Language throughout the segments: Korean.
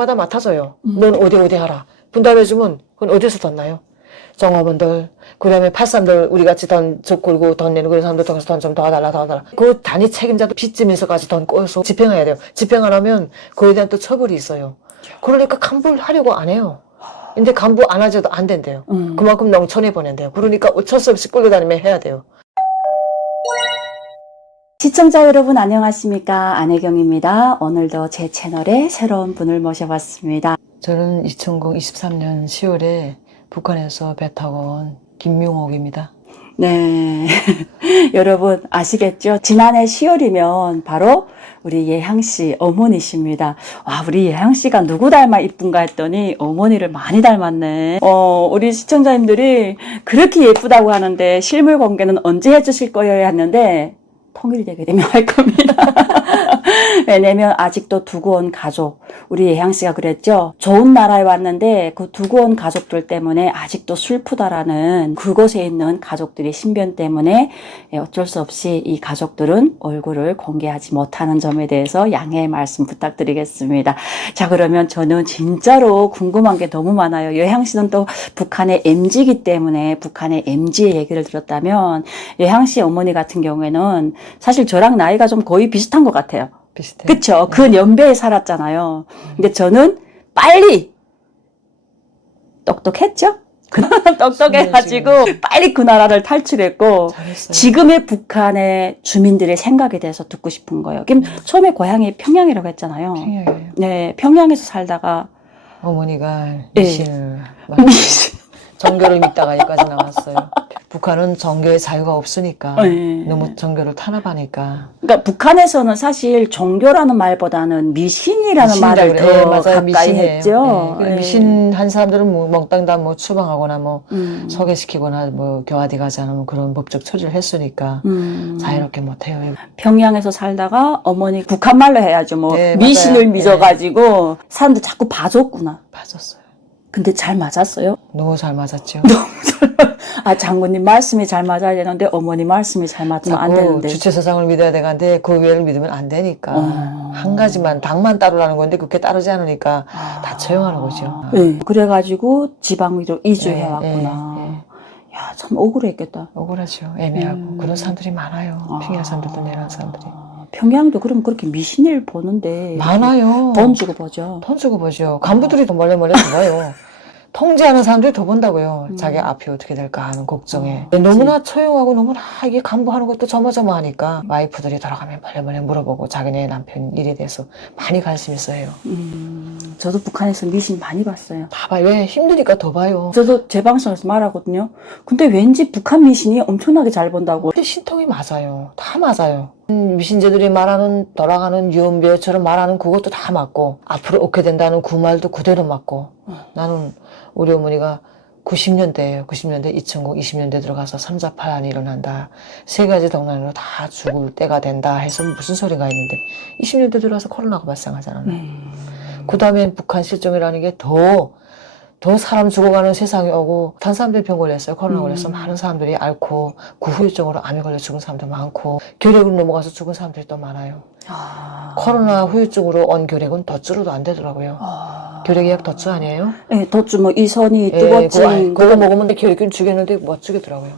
마다 맡아줘요. 넌 어디 하라. 분담해주면 그건 어디서 뒀나요? 종업원들, 그 다음에 팔삼들 우리 같이 돈 걸고 돈 내는 그런 사람들 통해서 돈 좀 도와달라. 그 단위 책임자도 빚지면서까지 돈 꼬여서 집행해야 돼요. 집행 안 하면 그에 대한 또 처벌이 있어요. 그러니까 간부하려고 안 해요. 근데 간부 안 하셔도 안 된대요. 그만큼 농촌에 보낸대요. 그러니까 어쩔 수 없이 끌려다니면 해야 돼요. 시청자 여러분 안녕하십니까, 안혜경입니다. 오늘도 제 채널에 새로운 분을 모셔봤습니다. 저는 2023년 10월에 북한에서 배 타고 온 김명옥입니다. 네, 여러분 아시겠죠? 지난해 10월이면 바로 우리 예향씨 어머니십니다. 와, 우리 예향씨가 누구 닮아 이쁜가 했더니 어머니를 많이 닮았네. 우리 시청자님들이 그렇게 예쁘다고 하는데 실물 공개는 언제 해주실 거예요 했는데 통일되게 되면 할 겁니다. 왜냐면 아직도 두고 온 가족, 우리 예향씨가 그랬죠. 좋은 나라에 왔는데 그 두고 온 가족들 때문에 아직도 슬프다라는 그곳에 있는 가족들의 신변 때문에 어쩔 수 없이 이 가족들은 얼굴을 공개하지 못하는 점에 대해서 양해의 말씀 부탁드리겠습니다. 자, 그러면 저는 진짜로 궁금한 게 너무 많아요. 예향씨는 또 북한의 MZ이기 때문에 북한의 MZ의 얘기를 들었다면 예향씨 어머니 같은 경우에는 사실 저랑 나이가 좀 거의 비슷한 것 같아요. 비슷해요. 그쵸? 네. 그 연배에 살았잖아요. 근데 저는 빨리 똑똑했죠? 똑똑해가지고 빨리 그 나라를 탈출했고 잘했어요. 지금의 북한의 주민들의 생각에 대해서 듣고 싶은 거예요. 그럼 처음에 고향이 평양이라고 했잖아요. 평양이에요. 네, 평양에서 살다가 어머니가 네. 미신을 정교를 믿다가 여기까지 나왔어요. 북한은 정교의 자유가 없으니까 네. 너무 정교를 탄압하니까. 그러니까 북한에서는 사실 종교라는 말보다는 미신이라는 말을 그래. 더 예, 맞아요. 가까이 미신이에요. 했죠. 예. 예. 미신한 사람들은 뭐 멍땅 다 뭐 추방하거나 뭐 소개시키거나 소개시키거나 뭐 교화돼 가지 않으면 그런 법적 처리를 했으니까 자유롭게 못해요. 평양에서 살다가 어머니 북한말로 해야죠. 뭐 네, 미신을 맞아요. 믿어가지고 사람들 자꾸 봐줬구나. 맞았어요. 근데 잘 맞았어요? 너무 잘 맞았죠. 아, 장군님 말씀이 잘 맞아야 되는데 어머니 말씀이 잘 맞으면 안 자꾸 되는데. 주체사상을 믿어야 되는데 그 외를 믿으면 안 되니까 한 가지만 당만 따르라는 건데 그렇게 따르지 않으니까 다 처형하는 거죠. 네, 그래가지고 지방으로 이주해 예, 왔구나. 예, 예. 야, 참 억울했겠다. 억울하죠. 애매하고 그런 사람들이 많아요. 평양 사람들도 내려온 사람들이 평양도 그럼 그렇게 미신을 보는데 많아요. 돈 주고 보죠. 돈 주고 보죠. 간부들이 더 몰래 더 봐요. 통제하는 사람들이 더 본다고요. 자기 앞이 어떻게 될까 하는 걱정에. 너무나 처용하고 너무나 이게 간부하는 것도 조마조마하니까 와이프들이 돌아가면 몰래 물어보고 자기네 남편 일에 대해서 많이 관심 있어 해요. 저도 북한에서 미신 많이 봤어요. 봐봐요. 왜 힘드니까 더 봐요. 저도 제 방송에서 말하거든요. 근데 왠지 북한 미신이 엄청나게 잘 본다고. 근데 신통이 맞아요. 다 맞아요. 미신제들이 말하는 돌아가는 유언비어처럼 말하는 그것도 다 맞고 앞으로 얻게 된다는 그 말도 그대로 맞고 나는 우리 어머니가 90년대에요. 90년대 2000국 20년대 들어가서 삼자파란이 일어난다. 세 가지 동란으로 다 죽을 때가 된다 해서 무슨 소리가 있는데 20년대 들어가서 코로나가 발생하잖아요. 그 다음에 북한 실종이라는 게 더 사람 죽어가는 세상이 오고 단 사람들이 병 걸렸어요. 코로나 걸려서 많은 사람들이 앓고 그 후유증으로 암에 걸려 죽은 사람들 많고 결핵으로 넘어가서 죽은 사람들이 또 많아요. 코로나 후유증으로 온 결핵은 덧주로도 안 되더라고요. 결핵약 덧주 아니에요? 네, 덧주 뭐 이선이 예, 뜨거증 그거 먹으면 결핵균 죽였는데 못 죽이더라고요.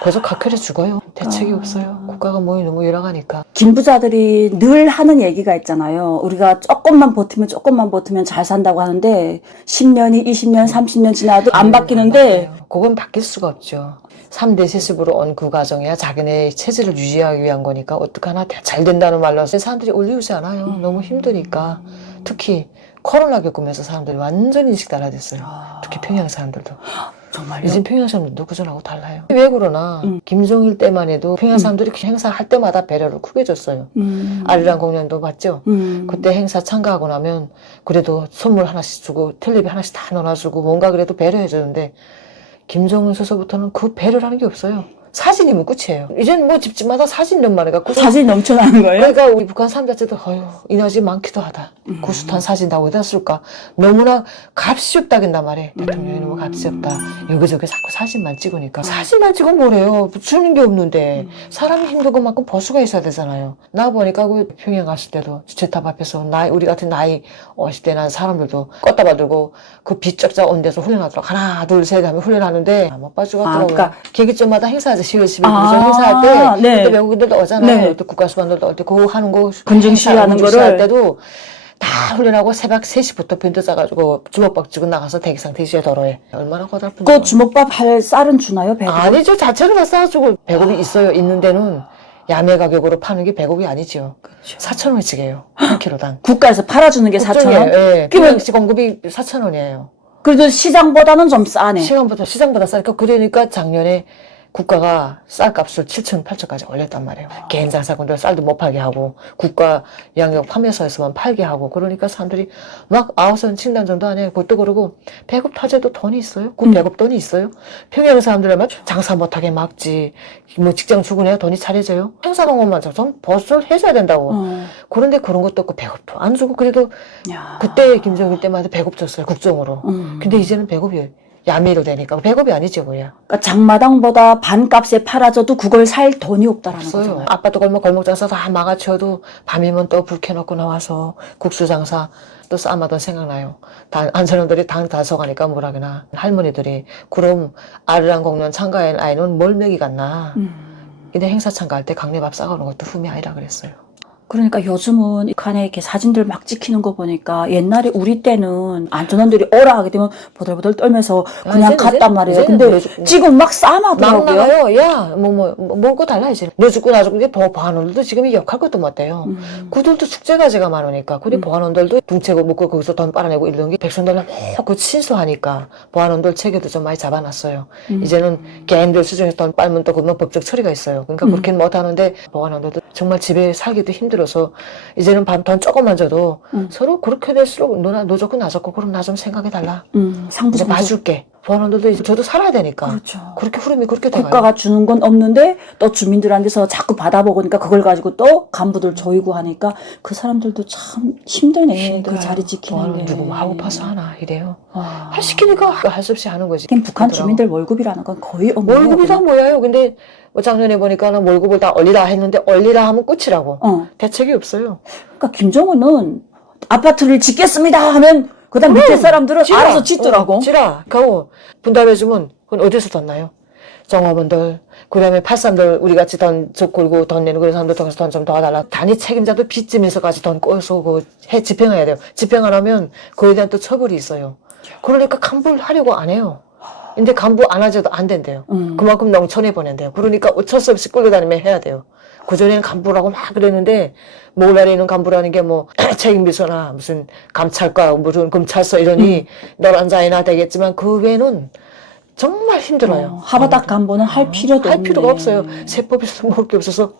그래서 각혈해 죽어요. 대책이 없어요. 국가가 뭐 너무 열악하니까. 김부자들이 늘 하는 얘기가 있잖아요. 우리가 조금만 버티면 잘 산다고 하는데 10년이 20년 30년 지나도 안 바뀌는데 그건 바뀔 수가 없죠. 3대 세습으로 온 그 과정이야 자기네 체질을 유지하기 위한 거니까 어떡하나 잘 된다는 말로 사람들이 올리우지 않아요. 너무 힘드니까. 특히 코로나 겪으면서 사람들이 완전히 인식 달라졌어요. 특히 평양 사람들도. 정말요? 요즘 평양 사람들도 그전하고 달라요. 왜 그러나 김정일 때만 해도 평양 사람들이 행사할 때마다 배려를 크게 줬어요. 아리랑 공연도 봤죠? 그때 행사 참가하고 나면 그래도 선물 하나씩 주고 텔레비 하나씩 다 넣어주고 뭔가 그래도 배려해 주는데 김정은 서서부터는 그 배려라는 게 없어요. 사진이면 끝이에요. 이제는 뭐 집집마다 사진 연말에 갖고 사진 넘쳐나는 거예요? 그러니까 우리 북한 사람 자체도 어휴 이나지 많기도 하다. 구수탄 사진 다 어디다 쓸까? 너무나 값이 없다긴단 말이에요. 대통령이 너무 값이 없다. 여기저기 자꾸 사진만 찍으니까 사진만 찍으면 뭐래요? 주는 게 없는데 사람이 힘든 것만큼 보수가 있어야 되잖아요. 나 보니까 그 평양 갔을 때도 주차탑 앞에서 우리 같은 나이 50대 난 사람들도 껐다 들고 그 빗짝짝 온 데서 훈련하더라고. 하나 둘 셋 하면 훈련하는데 못 빠져가더라고요. 그러니까 계기점마다 행사하죠. 10월 10일 행사할 때 네. 그때 외국인들도 오잖아요. 네. 또 국가수반들도 올 때 그거 하는 거 군중 시위하는 행사, 할 거를 때도 다 훈련하고 새벽 3시부터 변도 짜가지고 주먹밥 쥐고 나가서 대기상 대시에 도로에 얼마나 고달픈지. 그 주먹밥 할 쌀은 주나요? 배고? 아니죠. 자체로 다 싸주고 배급이 있어요. 있는 데는 야매 가격으로 파는 게 배급이 아니지요. 그렇죠. 4,000원씩이에요. 한 킬로당. 국가에서 팔아주는 게 4,000원? 예. 그러면- 평양시 공급이 4,000원이에요. 그래도 시장보다는 좀 싸네. 시장보다 싸니까 그러니까 작년에 국가가 쌀값을 7천, 8천까지 올렸단 말이에요. 개인 장사꾼들 쌀도 못 팔게 하고 국가 양육 판매소에서만 팔게 하고 그러니까 사람들이 막 9선 칭단 정도 안 해요. 그것도 그러고 배급 타제도 돈이 있어요? 그 배급 돈이 있어요? 평양 사람들은 장사 못하게 막지 뭐 직장 출근해야 돈이 차려져요? 행사농업만 좀 보수를 해줘야 된다고. 그런데 그런 것도 없고 배급도 안 주고 그래도 야. 그때 김정일 때마다 배급 줬어요. 국정으로. 음. 근데 이제는 배급이 야매로 되니까 배급이 아니죠, 뭐야. 그러니까 장마당보다 반값에 팔아줘도 그걸 살 돈이 없다라는 없어요. 거잖아요. 아파트 골목 장사 다 막아치워도 밤이면 또 불 켜놓고 나와서 국수 장사 또 싸마던 생각나요. 한 사람들이 당 다 서가니까 뭐라거나 할머니들이 그럼 아르랑 공연 참가한 아이는 뭘 먹이 갔나. 근데 행사 참가할 때 강례밥 싸가는 것도 흠이 아니라 그랬어요. 그러니까 요즘은 북한에 이렇게 사진들 막 찍히는 거 보니까 옛날에 우리 때는 안전원들이 오라 하게 되면 보들보들 떨면서 그냥 갔단 말이에요. 근데 지금 막 막 싸움하더라고요. 나가요. 야, 먹고 달라, 이제. 너 죽고 나 죽고, 이제 보안원들도 지금 역할 것도 못해요. 그들도 숙제가지가 많으니까. 그리 보안원들도 둥채고 먹고 거기서 돈 빨아내고 이런 게 백성들은 그 친소하니까 보안원들 체계도 좀 많이 잡아놨어요. 이제는 개인들 수준에서 돈 빨면 또 그러면 법적 처리가 있어요. 그러니까 그렇게는 못하는데 보안원들도 정말 집에 살기도 힘들어서 이제는 돈 조금만 줘도 서로 그렇게 될수록 너 좋고 나 좋고 그럼 나 좀 생각해달라. 상부 이제 봐줄게. 보안원들도 이제 저도 살아야 되니까. 그렇죠. 그렇게 흐름이 그렇게 돼가요. 국가가 주는 건 없는데 또 주민들한테서 자꾸 받아먹으니까 그걸 가지고 또 간부들 조이고 하니까 그 사람들도 참 힘드네. 그 자리 지키는 게. 누구 하고파서 하나 이래요. 와. 시키니까 할 수 없이 하는 거지. 하긴 북한 그러더라고. 주민들 월급이라는 건 거의 없는 월급이 다 거구나. 뭐야요? 근데 뭐 작년에 보니까는 월급을 다 올리라 했는데 올리라 하면 끝이라고. 대책이 없어요. 그러니까 김정은은 아파트를 짓겠습니다 하면 그다음 밑에 사람들은 알아서 짓더라고. 지라. 가고 분담해주면 그건 어디서 돈 나요? 종업원들, 그 다음에 83들 우리 같이 돈 걸고 돈 내는 그런 사람들 통해서 돈 좀 도와달라. 단위 책임자도 빚지면서까지 돈 꺼서 집행해야 돼요. 집행 안 하면 그에 대한 또 처벌이 있어요. 그러니까 간부를 하려고 안 해요. 근데 간부 안 하셔도 안 된대요. 그만큼 농촌에 보낸대요. 그러니까 어쩔 수 없이 끌려다니면 해야 돼요. 그전에는 간부라고 막 그랬는데, 몰라리는 간부라는 게 뭐, 책임비서나 무슨 감찰과 무슨 검찰서 이러니, 너란자이나 되겠지만, 그 외에는 정말 힘들어요. 하바닥 간부는 할 필요도 할 없네. 필요가 없어요. 세법에서 먹을 게 없어서,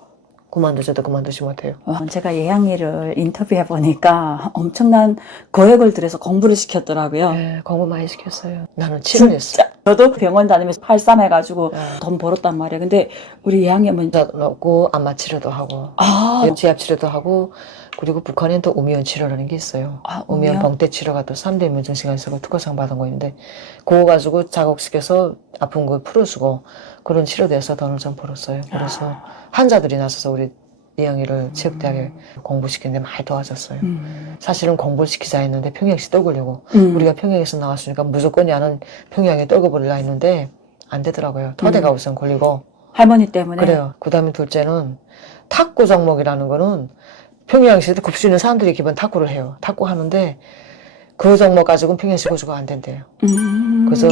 그만두셔도 그만두지 못해요. 제가 예향이를 인터뷰해 보니까 엄청난 거액을 들여서 공부를 시켰더라고요. 네, 공부 많이 시켰어요. 나는 치료했어. 저도 병원 다니면서 팔삼해가지고 네. 돈 벌었단 말이에요. 근데 우리 예향이는 넣고 안마 치료도 하고, 지압 치료도 하고, 그리고 북한에는 또 우미원 치료라는 게 있어요. 우미원 봉대 치료가 또 3대 면증시간에서 특허상 받은 거 있는데, 그거 가지고 자극시켜서 아픈 거 풀어주고, 그런 치료돼서 돈을 좀 벌었어요. 그래서 환자들이 나서서 우리 이영이를 체육대학에 공부시키는데 많이 도와줬어요. 사실은 공부를 시키자 했는데 평양시 떨구려고. 우리가 평양에서 나왔으니까 무조건 야는 평양에 떨궈버리려 했는데 안 되더라고요. 토대가 우선 걸리고. 할머니 때문에. 그래요. 그 다음에 둘째는 탁구 종목이라는 거는 평양시에도 급수 있는 사람들이 기본 탁구를 해요. 탁구 하는데 그 종목 가지고는 평양시 고수가 안 된대요. 그래서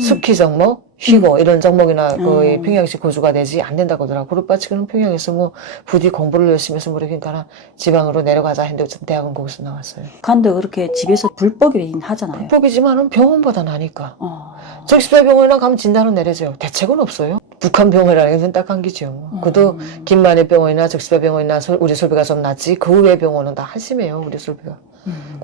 스키 종목, 휘고 이런 종목이나 거의 평양시 고수가 되지 안 된다고 하더라고. 그룹 지금 평양에서 뭐 부디 공부를 열심히 해서 모르니까 지방으로 내려가자 했는데 대학은 거기서 나왔어요. 북한도 그렇게 집에서 불법이긴 하잖아요. 불법이지만은 병원보다 나니까. 저기 시설병원이나 가면 진단은 내려져요. 대책은 없어요. 북한 병원이라는 게 눈 딱 감기죠. 그것도 김만희 병원이나 적시바 병원이나 우리 솔비가 좀 낫지 그 외 병원은 다 한심해요. 우리 솔비가.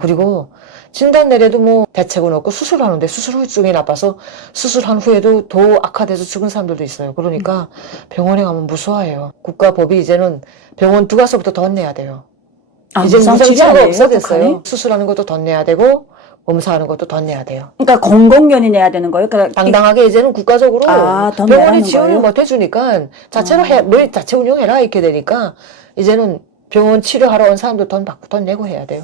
그리고 진단 내려도 뭐 대책은 없고 수술하는데 수술 후유증이 나빠서 수술한 후에도 더 악화돼서 죽은 사람들도 있어요. 그러니까 병원에 가면 무서워해요. 국가법이 이제는 병원 들어가서부터 돈 내야 돼요. 이제 무상 치료가 없어졌어요. 수술하는 것도 돈 내야 되고 검사하는 것도 돈 내야 돼요. 그러니까 공공연히 내야 되는 거예요? 그러니까 당당하게 이제는 국가적으로 돈 병원이 내라는 지원을 거예요? 못 해주니까 자체로 너 자체 운영해라 이렇게 되니까 이제는 병원 치료하러 온 사람들 돈 받고 돈 내고 해야 돼요.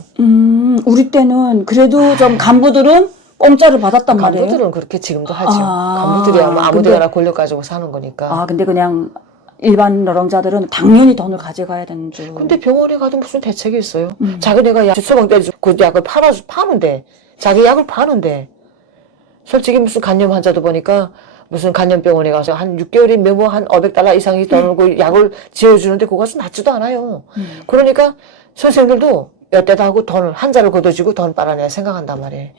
우리 때는 그래도 좀 간부들은 공짜로 받았단 말이에요? 간부들은 그렇게 지금도 하죠. 간부들이 아무 데나 권력 가지고 사는 거니까. 근데 그냥 일반 노동자들은 당연히 돈을 가져가야 되는 줄. 근데 병원에 가도 무슨 대책이 있어요? 자기네가 약 처방 떼주고 그 약을 파는데 자기 약을 파는데 솔직히 무슨 간염 환자도 보니까 무슨 간염병원에 가서 한 6개월이 매모 한 $500 이상이 돈을 약을 지어주는데 그것은 낫지도 않아요. 그러니까 선생님들도 여태다 하고 돈을 한자를 걷어주고 돈 빨아내야 생각한단 말이에요.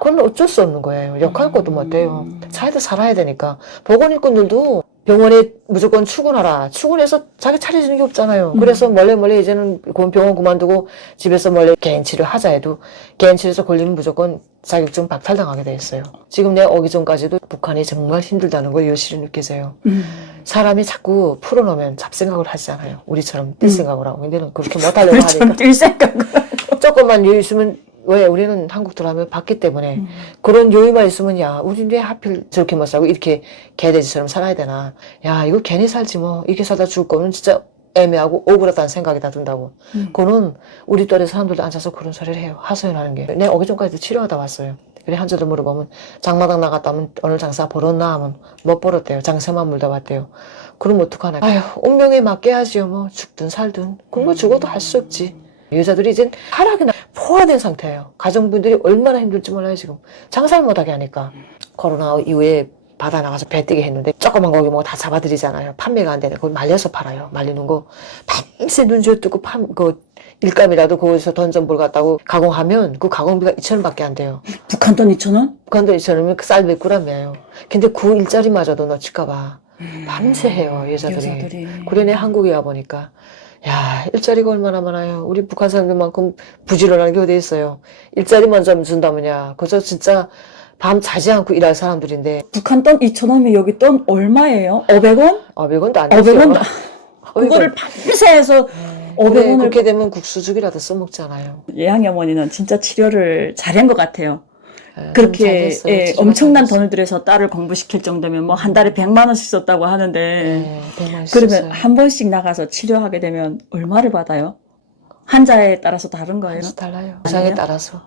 그건 어쩔 수 없는 거예요. 욕할 것도 못해요. 자기도 살아야 되니까. 보건일꾼들도 병원에 무조건 출근하라. 출근해서 자기 차려주는 게 없잖아요. 그래서 몰래 이제는 병원 그만두고 집에서 몰래 개인 치료하자 해도 개인 치료에서 걸리면 무조건 자격증 박탈당하게 돼 있어요. 지금 내가 오기 전까지도 북한이 정말 힘들다는 걸 여실히 느껴져요. 사람이 자꾸 풀어놓으면 잡생각을 하잖아요. 우리처럼 뛸 생각을 하고. 근데는 그렇게 못하려고 하니까. 뛸 생각을. 조금만 여유 있으면 왜 우리는 한국 들어가면 봤기 때문에 그런 여유만 있으면 야 우리 왜 하필 저렇게 못 살고 이렇게 개돼지처럼 살아야 되나. 야 이거 괜히 살지 뭐. 이렇게 살다 죽을 거는 진짜 애매하고 억울하다는 생각이 다 든다고. 그거는 우리 또래 사람들도 앉아서 그런 소리를 해요. 하소연하는 게. 내가 오기 전까지도 치료하다 왔어요. 그래 한자들 물어보면 장마당 나갔다 하면 오늘 장사 벌었나 하면 못 벌었대요. 장사만 물다 왔대요. 그럼 어떡하나. 아휴 운명에 맡게 하지요. 뭐 죽든 살든. 그럼 뭐 죽어도 할 수 없지. 여자들이 이젠 하락이나 포화된 상태예요. 가정분들이 얼마나 힘들지 몰라요 지금. 장사를 못하게 하니까. 코로나 이후에 바다 나가서 배 뜨게 했는데 조그만 고기 뭐 다 잡아들이잖아요. 판매가 안 되는 거 말려서 팔아요. 말리는 거 밤새 눈 쥐어뜨고 일감이라도 거기서 돈 좀 벌겠다고 가공하면 그 가공비가 2,000원밖에 안 돼요. 북한 돈 2,000원? 북한 돈 2,000원이면 그 쌀 100g이에요. 근데 그 일자리마저도 놓칠까봐 밤새 해요 여자들이. 그래 내 한국에 와보니까 야 일자리가 얼마나 많아요. 우리 북한 사람들만큼 부지런한 게 어디 있어요. 일자리만 좀 준다면야 그저 진짜 밤 자지 않고 일할 사람들인데. 북한 돈 2,000원이면 여기 돈 얼마예요? 500원? 500원도 안 되죠. 500원? 그거를 밤새 해서 500원을. 그렇게 되면 국수죽이라도 써먹잖아요. 예향이 어머니는 진짜 치료를 잘한 것 같아요. 좀 그렇게 잘했어요. 엄청난 잘했어요. 돈을 들여서 딸을 공부시킬 정도면 뭐 한 달에 100만 원씩 썼다고 하는데 네, 100만 그러면 썼어요. 한 번씩 나가서 치료하게 되면 얼마를 받아요? 환자에 따라서 다른 거예요? 한수 달라요. 의상에 따라서.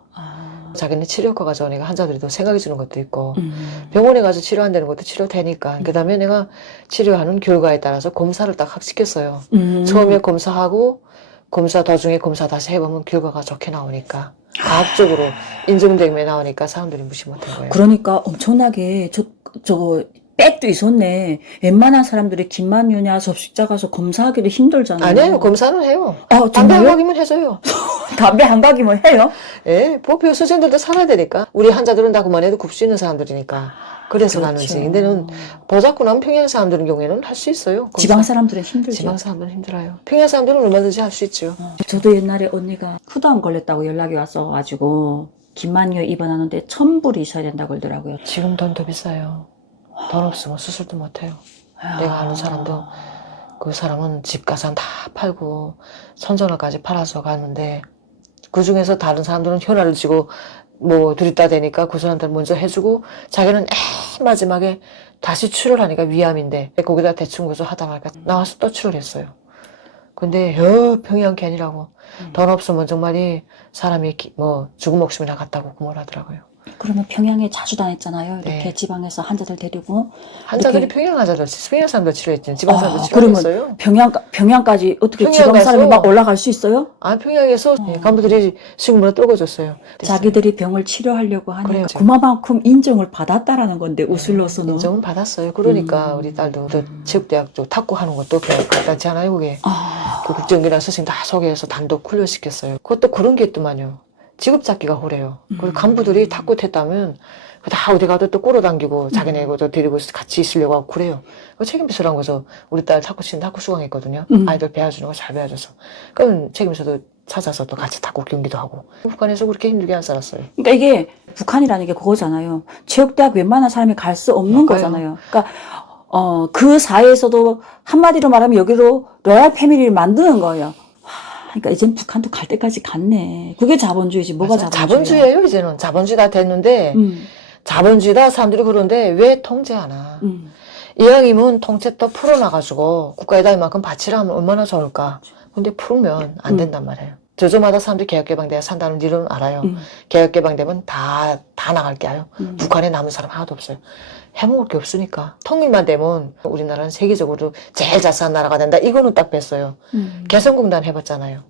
자기네 치료과가 좋으니까 환자들이 더 생각해 주는 것도 있고 병원에 가서 치료한다는 것도 치료되니까 그 다음에 내가 치료하는 결과에 따라서 검사를 딱 시켰어요. 처음에 검사하고 검사 도중에 검사 다시 해보면 결과가 좋게 나오니까 과학적으로 인정됨에 나오니까 사람들이 무시 못한 거예요. 그러니까 엄청나게 저 백도 있었네. 웬만한 사람들이 김만유냐 접식자 가서 검사하기도 힘들잖아요. 아니에요. 검사는 해요. 담배 정말요? 한 각이면 해줘요. 담배 한 각이면 해요? 예, 보표 선생들도 살아야 되니까. 우리 환자들은 다 그만해도 굽수 있는 사람들이니까. 그래서 그렇죠. 나는지. 근데는 보자꾸 난 평양 사람들은 경우에는 할 수 있어요. 검사. 지방 사람들은 힘들죠. 지방 사람들은 힘들어요. 평양 사람들은 얼마든지 할 수 있죠. 저도 옛날에 언니가 후두암 걸렸다고 연락이 왔어가지고 김만유 입원하는데 1,000불이 있어야 된다고 그러더라고요. 지금 돈 더 비싸요. 돈 없으면 수술도 못해요. 내가 아는 사람도 그 사람은 집 가산 다 팔고 선전화까지 팔아서 갔는데 그 중에서 다른 사람들은 현아를 쥐고 뭐 들이다 대니까 그 사람들 먼저 해주고 자기는 맨 마지막에 다시 출혈 하니까 위암인데 거기다 대충 그저 하다 보니까 나와서 또 출혈했어요. 근데 평양 괜이라고 돈 없으면 정말이 사람이 뭐 죽음 목숨이나 갔다고 그 말 하더라고요. 그러면 평양에 자주 다녔잖아요. 이렇게 네. 지방에서 환자들 데리고. 환자들이 이렇게. 평양 환자들, 평양 사람들 치료했지. 지방 사람들 그러면 치료했어요. 평양까지 어떻게 평양 지방 사람이 가서- 막 올라갈 수 있어요? 평양에서 간부들이 식물을 떨궈줬어요. 자기들이 병을 치료하려고 하니까 그래요. 그만큼 인정을 받았다라는 건데 우슬로서는. 인정은 받았어요. 그러니까 우리 딸도 또 체육대학 쪽 탁구하는 것도 간단치 않아요, 그게. 그 국정기란 선생님 다 소개해서 단독 훈련시켰어요. 그것도 그런 게 있더만요. 직업 잡기가 호래요. 그리고 간부들이 탁구 했다면 다 어디 가도 또 끌어당기고 자기네 것도 데리고 같이 있으려고 하고 그래요. 그 책임비서라는 거서 우리 딸 탁구 치는 탁구 수강했거든요. 아이들 배워주는 거 잘 배워줘서. 그럼 책임비서도 찾아서 또 같이 탁구 경기도 하고. 북한에서 그렇게 힘들게 안 살았어요. 그러니까 이게 북한이라는 게 그거잖아요. 체육대학 웬만한 사람이 갈 수 없는 맞아요. 거잖아요. 그러니까 그 사이에서도 한마디로 말하면 여기로 로얄 패밀리를 만드는 거예요. 와, 그러니까 이젠 북한도 갈 때까지 갔네. 그게 자본주의지. 뭐가 맞아요. 자본주의야? 자본주의예요 이제는. 자본주의 다 됐는데 자본주의다 사람들이 그러는데 왜 통제하나. 이왕이면 통제 또 풀어놔가지고 국가에다 이만큼 바치라 하면 얼마나 좋을까. 근데 풀면 안 된단 말이에요. 저저마다 사람들이 개혁개방돼야 산다는 일은 알아요. 개혁개방되면 다 나갈 게 아요. 북한에 남은 사람 하나도 없어요. 해먹을 게 없으니까. 통일만 되면 우리나라는 세계적으로 제일 잘 사는 나라가 된다. 이거는 딱 뺐어요. 개성공단 해봤잖아요.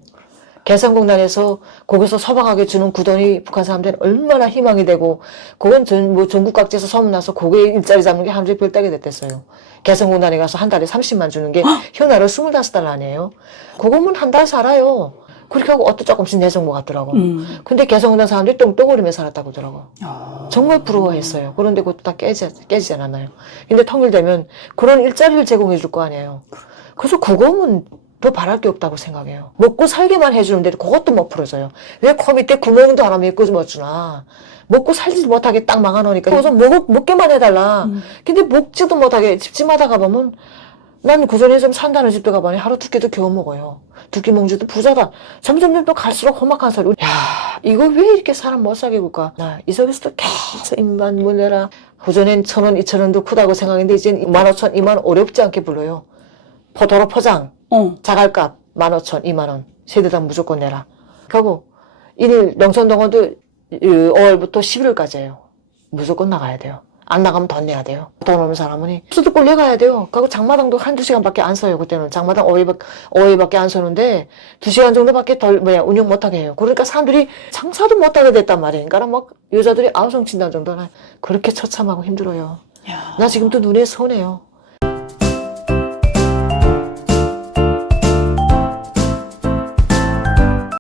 개성공단에서 거기서 서방하게 주는 그 돈이 북한 사람들은 얼마나 희망이 되고 그건 전국 각지에서 소문나서 거기에 일자리 잡는 게 하루 별 따게 됐댔어요. 개성공단에 가서 한 달에 30만 주는 게 현아로 25달 아니에요. 그거면 한 달 살아요. 그렇게 하고 어떤 조금씩 내정 것 같더라고. 근데 개성공단 사람들이 똥똥거리며 살았다고 하더라고. 정말 부러워했어요. 그런데 그것도 다 깨지지 않았나요. 근데 통일되면 그런 일자리를 제공해 줄 거 아니에요. 그래서 그거는 더 바랄 게 없다고 생각해요. 먹고 살게만 해주는데 그것도 못 풀어줘요. 왜 코 밑에 구멍도 하나 메꿔 못 주나. 먹고 살지 못하게 딱 막아놓으니까 그래서 먹게만 해달라. 근데 먹지도 못하게 집집마다 가보면 난 그전에 좀 산다는 집도 가보니 하루 두 끼도 겨우 먹어요. 두 끼 먹지도 부자다. 점점 또 갈수록 험악한 소리. 야, 이거 왜 이렇게 사람 못 사게 굴까? 나 이 속에서도 계속 입만 물려라. 그전엔 1,000원, 2,000원도 크다고 생각했는데 이젠 15,000, 2만원 어렵지 않게 불러요. 도로 포장, 자갈값 15,000, 2만원. 세대당 무조건 내라. 그리고 농촌동원도 5월부터 11월까지예요. 무조건 나가야 돼요. 안 나가면 돈 내야 돼요. 돈 없는 사람은 수도권 내가야 돼요. 그리고 장마당도 한두 시간밖에 안 써요. 그때는 장마당 5회밖에 안 서는데 2시간 정도밖에 운영 못하게 해요. 그러니까 사람들이 장사도 못하게 됐단 말이에요. 그러니까 막 여자들이 아우성 친다는 정도는 그렇게 처참하고 힘들어요. 나 지금도 눈에 선해요.